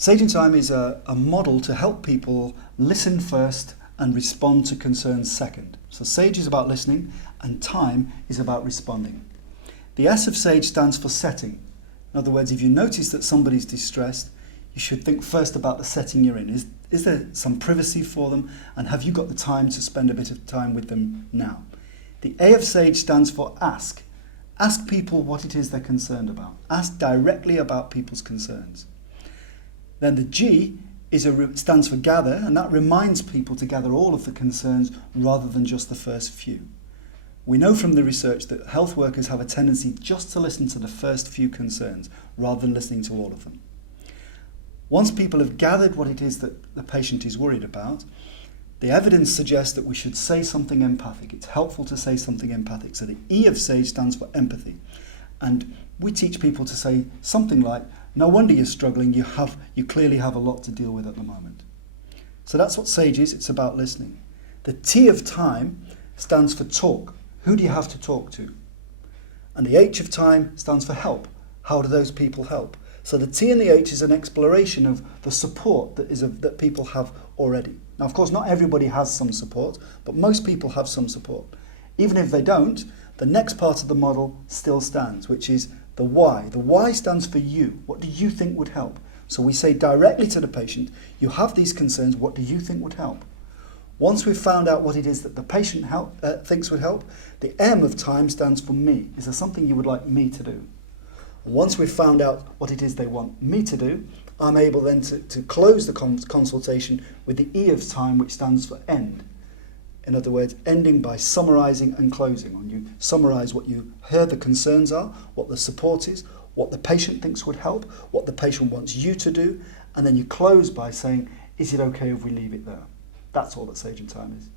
SAGE THYME is a model to help people listen first and respond to concerns second. So SAGE is about listening and THYME is about responding. The S of SAGE stands for setting. In other words, if you notice that somebody's distressed, you should think first about the setting you're in. Is there some privacy for them, and have you got the time to spend a bit of time with them now? The A of SAGE stands for ask. Ask people what it is they're concerned about. Ask directly about people's concerns. Then the G stands for gather, and that reminds people to gather all of the concerns rather than just the first few. We know from the research that health workers have a tendency just to listen to the first few concerns rather than listening to all of them. Once people have gathered what it is that the patient is worried about, the evidence suggests that we should say something empathic. It's helpful to say something empathic. So the E of SAGE stands for empathy. And we teach people to say something like, no wonder you're struggling, you clearly have a lot to deal with at the moment. So that's what SAGE is, it's about listening. The T of THYME stands for talk. Who do you have to talk to? And the H of THYME stands for help. How do those people help? So the T and the H is an exploration of the support that people have already. Now, of course, not everybody has some support, but most people have some support. Even if they don't, the next part of the model still stands, which is the Y. The Y stands for you. What do you think would help? So we say directly to the patient, you have these concerns, what do you think would help? Once we've found out what it is that the patient thinks would help, the M of THYME stands for me. Is there something you would like me to do? Once we've found out what it is they want me to do, I'm able then to close the consultation with the E of THYME, which stands for end. In other words, ending by summarising and closing. When you summarise what you heard the concerns are, what the support is, what the patient thinks would help, what the patient wants you to do, and then you close by saying, is it okay if we leave it there? That's all that SAGE THYME is.